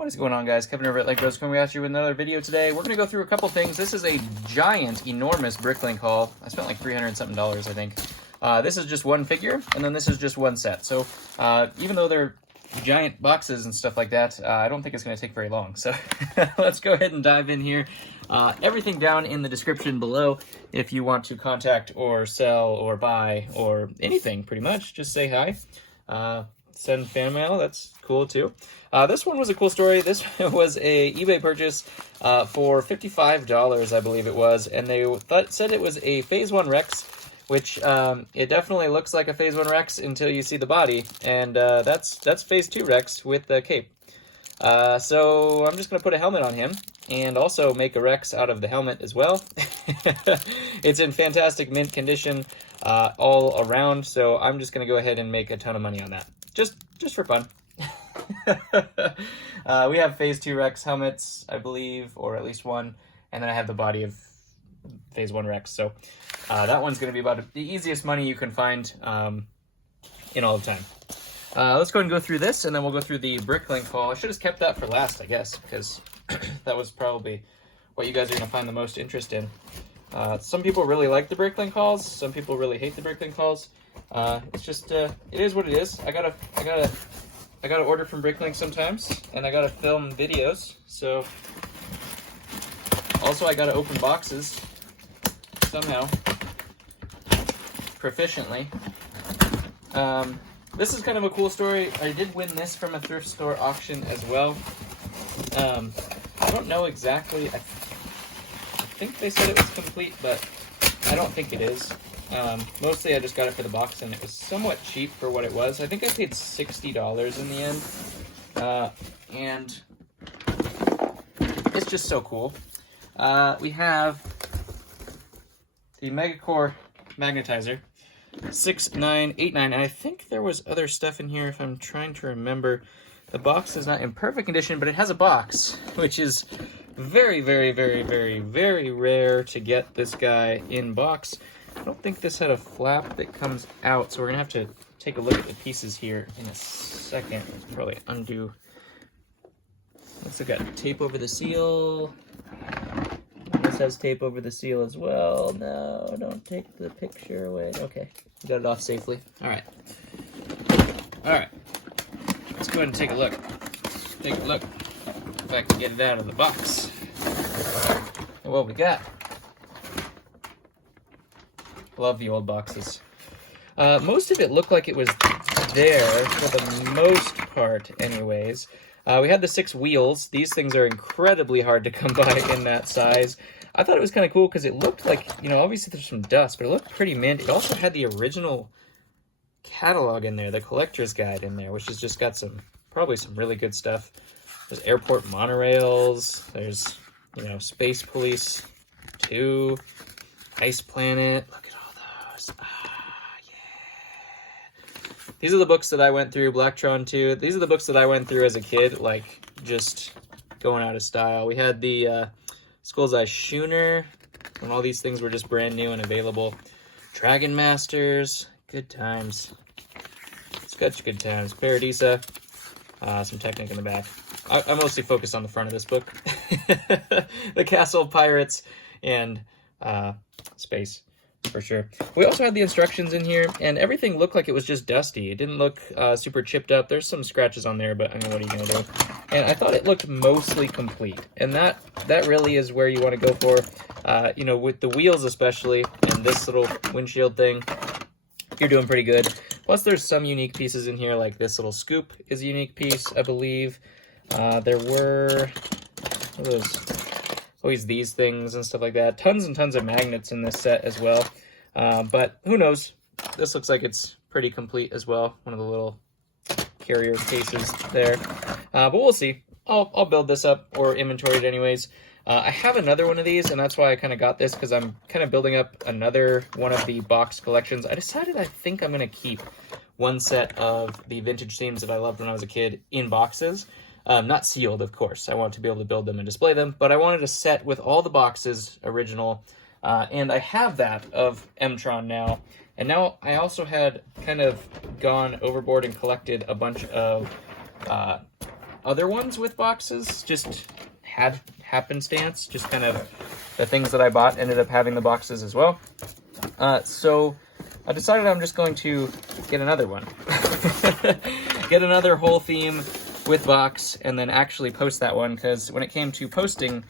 What is going on, guys? Kevin over at Legbros coming at you with another video today. We're going to go through a couple things. This is a giant, enormous Bricklink haul. I spent like $300 and something, I think. This is just one figure, and then this is just one set. So even though they're giant boxes and stuff like that, I don't think it's going to take very long. So let's go ahead and dive in here. Everything down in the description below if you want to contact or sell or buy or anything, pretty much. Just say hi. Send fan mail, that's cool too. This one was a cool story. This was a eBay purchase for $55, I believe it was, and they said it was a Phase 1 Rex, which it definitely looks like a Phase 1 Rex until you see the body, and that's Phase 2 Rex with the cape. So I'm just going to put a helmet on him, and also make a Rex out of the helmet as well. It's in fantastic mint condition all around, so I'm just going to go ahead and make a ton of money on that. Just for fun. We have Phase 2 Rex helmets, I believe, or at least one, and then I have the body of Phase 1 Rex, so that one's going to be about the easiest money you can find in all of time. Let's go ahead and go through this, and then we'll go through the Bricklink haul. I should have kept that for last, I guess, because that was probably what you guys are going to find the most interest in. Some people really like the Bricklink hauls, some people really hate the Bricklink hauls. It's just, it is what it is. I gotta order from Bricklink sometimes, and I gotta film videos, so. Also, I gotta open boxes, somehow, proficiently. This is kind of a cool story. I did win this from a thrift store auction as well. I don't know exactly, I think they said it was complete, but I don't think it is. Mostly I just got it for the box, and it was somewhat cheap for what it was. I think I paid $60 in the end, and it's just so cool. We have the Megacore Magnetizer, 6989, and I think there was other stuff in here if I'm trying to remember. The box is not in perfect condition, but it has a box, which is very, very, very, very, very rare to get this guy in box. I don't think this had a flap that comes out, so we're going to have to take a look at the pieces here in a second. Probably undo. Looks like I got tape over the seal. This has tape over the seal as well. No, don't take the picture away. Okay, we got it off safely. Alright. Alright. Let's go ahead and take a look. Take a look if I can get it out of the box. And what we got. Love the old boxes. Most of it looked like it was there for the most part anyways. We had the 6 wheels. These things are incredibly hard to come by in that size. I thought it was kind of cool because it looked like, you know, obviously there's some dust, but it looked pretty mint. It also had the original catalog in there, the collector's guide in there, which has just got probably some really good stuff. There's airport monorails. There's, you know, Space Police 2, Ice Planet. Look at all those. Ah, yeah. These are the books that I went through. Blacktron 2. These are the books that I went through as a kid, like, just going out of style. We had the Skull's Eye Schooner, when all these things were just brand new and available. Dragon Masters. Good times. Such good times. Paradisa. Some Technic in the back. I mostly focused on the front of this book. The Castle Pirates and Space, for sure. We also had the instructions in here, and everything looked like it was just dusty. It didn't look super chipped up. There's some scratches on there, but I mean, what are you going to do? And I thought it looked mostly complete, and that really is where you want to go for. You know, with the wheels especially, and this little windshield thing, you're doing pretty good. Plus, there's some unique pieces in here, like this little scoop is a unique piece, I believe. There were always these things and stuff like that. Tons and tons of magnets in this set as well. But who knows? This looks like it's pretty complete as well. One of the little carrier cases there. But we'll see. I'll build this up or inventory it anyways. I have another one of these, and that's why I kind of got this, because I'm kind of building up another one of the box collections. I decided I think I'm going to keep one set of the vintage themes that I loved when I was a kid in boxes. Not sealed, of course. I want to be able to build them and display them, but I wanted a set with all the boxes original, and I have that of M-Tron now. And now I also had kind of gone overboard and collected a bunch of other ones with boxes, just had happenstance, just kind of the things that I bought ended up having the boxes as well. So I decided I'm just going to get another one. Get another whole theme with box, and then actually post that one, because when it came to posting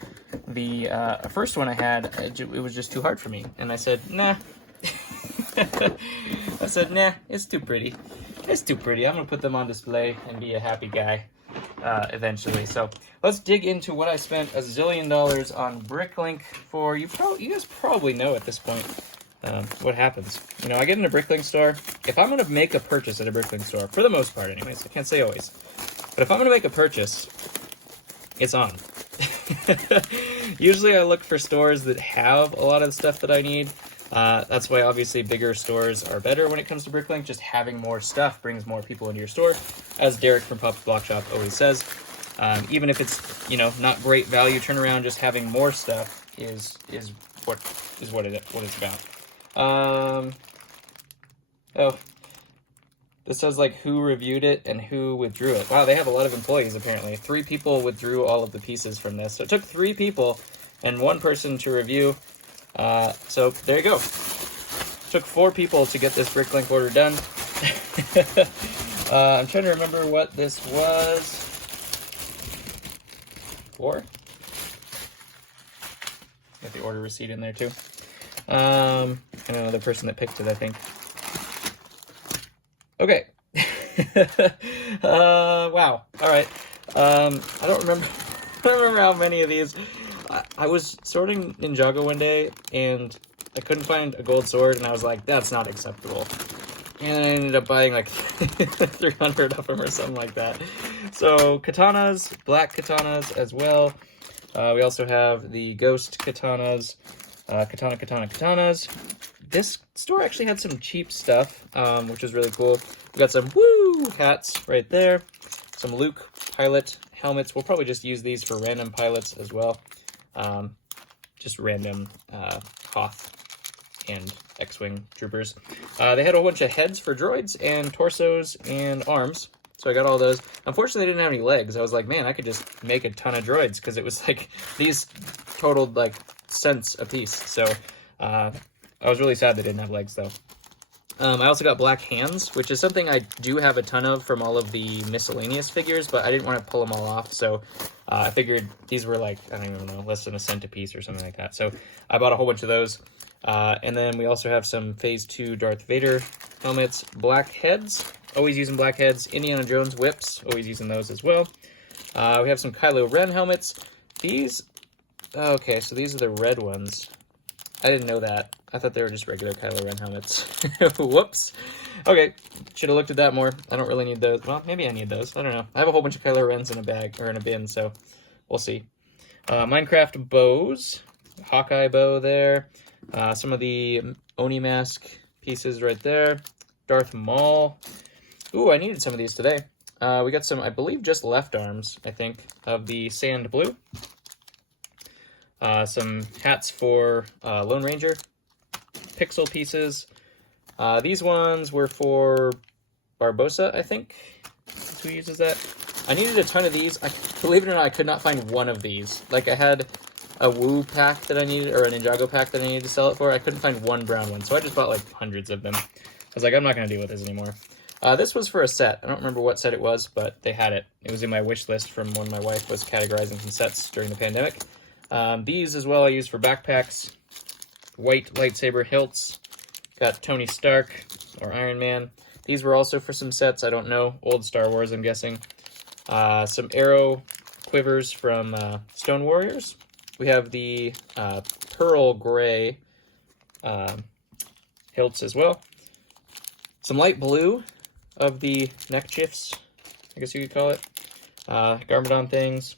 the first one I had, it was just too hard for me. And I said, nah. I said, nah, it's too pretty. It's too pretty. I'm going to put them on display and be a happy guy eventually. So let's dig into what I spent $1 zillion on Bricklink for. You guys probably know at this point what happens. You know, I get in a Bricklink store. If I'm going to make a purchase at a Bricklink store, for the most part anyways, I can't say always, but if I'm going to make a purchase, it's on. Usually I look for stores that have a lot of the stuff that I need. That's why obviously bigger stores are better when it comes to Bricklink. Just having more stuff brings more people into your store, as Derek from Pop's Block Shop always says. Even if it's, you know, not great value turnaround, just having more stuff is what it's about. Oh, this says like who reviewed it and who withdrew it. Wow, they have a lot of employees apparently. 3 people withdrew all of the pieces from this. So it took 3 people and 1 person to review. So there you go. Took 4 people to get this Bricklink order done. I'm trying to remember what this was for. Got the order receipt in there too. And another person that picked it, I think. Okay. Wow. All right. I don't remember how many of these. I was sorting Ninjago one day, and I couldn't find a gold sword, and I was like, that's not acceptable. And I ended up buying like 300 of them or something like that. So katanas, black katanas as well. We also have the ghost katanas, katanas. This store actually had some cheap stuff, which is really cool. We got some hats right there. Some Luke pilot helmets. We'll probably just use these for random pilots as well. Just random Hoth and X-Wing troopers. They had a whole bunch of heads for droids and torsos and arms. So I got all those. Unfortunately, they didn't have any legs. I was like, man, I could just make a ton of droids, because it was like these totaled like cents a piece. So I was really sad they didn't have legs though. I also got black hands, which is something I do have a ton of from all of the miscellaneous figures, but I didn't want to pull them all off, so I figured these were like, I don't even know, less than a cent a piece or something like that. So I bought a whole bunch of those. And then we also have some Phase 2 Darth Vader helmets, black heads, always using black heads, Indiana Jones whips, always using those as well. We have some Kylo Ren helmets. These, okay, so these are the red ones. I didn't know that. I thought they were just regular Kylo Ren helmets. Whoops. Okay, should have looked at that more. I don't really need those. Well, maybe I need those. I don't know. I have a whole bunch of Kylo Rens in a bag, or in a bin, so we'll see. Minecraft bows. Hawkeye bow there. Some of the Oni mask pieces right there. Darth Maul. Ooh, I needed some of these today. We got some, I believe, just left arms, I think, of the sand blue. Some hats for Lone Ranger. Pixel pieces. These ones were for Barbossa, I think. Who uses that? I needed a ton of these. Believe it or not, I could not find one of these. Like, I had a Woo pack that I needed, or a Ninjago pack that I needed to sell it for. I couldn't find one brown one, so I just bought like hundreds of them. I was like, I'm not going to deal with this anymore. This was for a set. I don't remember what set it was, but they had it. It was in my wish list from when my wife was categorizing some sets during the pandemic. These as well I use for backpacks. White lightsaber hilts. Got Tony Stark or Iron Man. These were also for some sets. I don't know. Old Star Wars, I'm guessing. Some arrow quivers from Stone Warriors. We have the pearl gray hilts as well. Some light blue of the neck chifs, I guess you could call it. Garmadon things.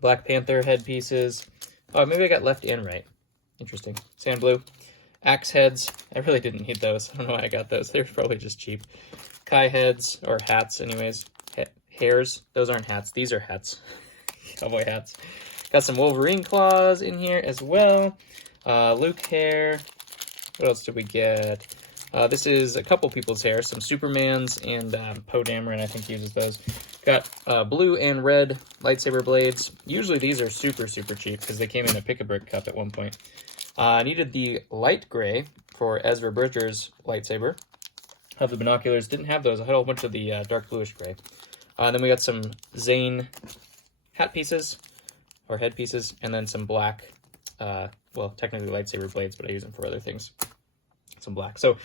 Black Panther headpieces. Oh, maybe I got left and right. Interesting. Sand blue. Axe heads. I really didn't need those. I don't know why I got those. They're probably just cheap. Kai heads, or hats anyways. Hairs. Those aren't hats. These are hats. Cowboy hats. Got some Wolverine claws in here as well. Luke hair. What else did we get? This is a couple people's hair. Some Superman's, and Poe Dameron, I think, uses those. Got blue and red lightsaber blades. Usually these are super, super cheap because they came in a pick-a-brick cup at one point. I needed the light gray for Ezra Bridger's lightsaber. Have the binoculars. Didn't have those. I had a whole bunch of the dark bluish gray. Then we got some Zane hat pieces, or head pieces, and then some black, well, technically lightsaber blades, but I use them for other things. Some black. So,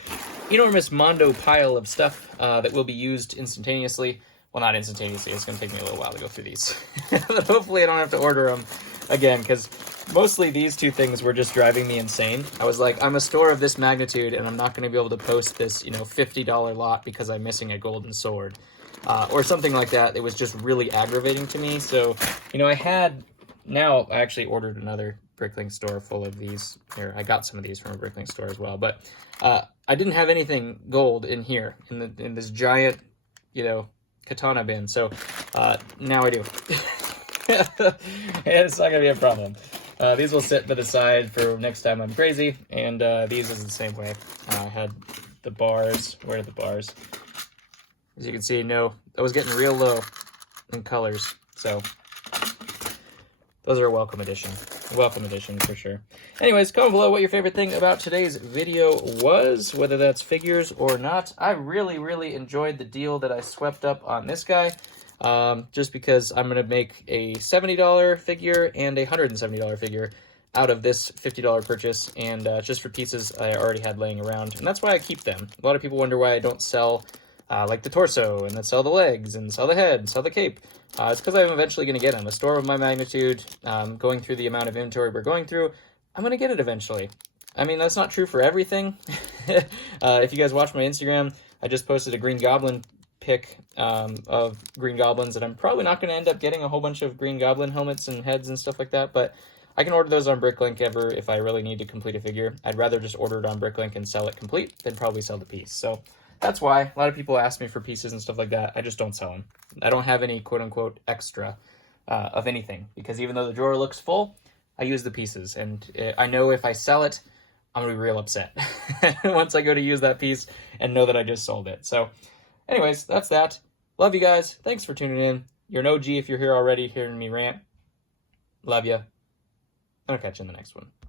enormous Mondo pile of stuff that will be used instantaneously. Well, not instantaneously. It's going to take me a little while to go through these. But hopefully I don't have to order them again, because mostly these two things were just driving me insane. I was like, I'm a store of this magnitude, and I'm not going to be able to post this, $50 lot because I'm missing a golden sword. Or something like that. It was just really aggravating to me. So, I actually ordered another Bricklink store full of these. Here, I got some of these from a Bricklink store as well. But I didn't have anything gold in here, in this giant, katana bin. So now I do. And it's not going to be a problem. These will sit to the side for next time I'm crazy. And these is the same way. I had the bars. Where are the bars? As you can see, no, I was getting real low in colors. So those are a welcome addition. Welcome addition for sure. Anyways, comment below what your favorite thing about today's video was, whether that's figures or not. I really, really enjoyed the deal that I swept up on this guy, just because I'm going to make a $70 figure and a $170 figure out of this $50 purchase, and just for pieces I already had laying around. And that's why I keep them. A lot of people wonder why I don't sell like the torso, and then sell the legs, and sell the head, and sell the cape. It's because I'm eventually going to get them. A store of my magnitude, going through the amount of inventory we're going through, I'm going to get it eventually. I mean, that's not true for everything. If you guys watch my Instagram, I just posted a Green Goblin pic of Green Goblins, and I'm probably not going to end up getting a whole bunch of Green Goblin helmets and heads and stuff like that, but I can order those on Bricklink if I really need to complete a figure. I'd rather just order it on Bricklink and sell it complete than probably sell the piece. So that's why a lot of people ask me for pieces and stuff like that. I just don't sell them. I don't have any quote-unquote extra of anything, because even though the drawer looks full, I use the pieces. And I know if I sell it, I'm going to be real upset once I go to use that piece and know that I just sold it. So anyways, that's that. Love you guys. Thanks for tuning in. You're an OG if you're here already hearing me rant. Love ya. I'll catch you in the next one.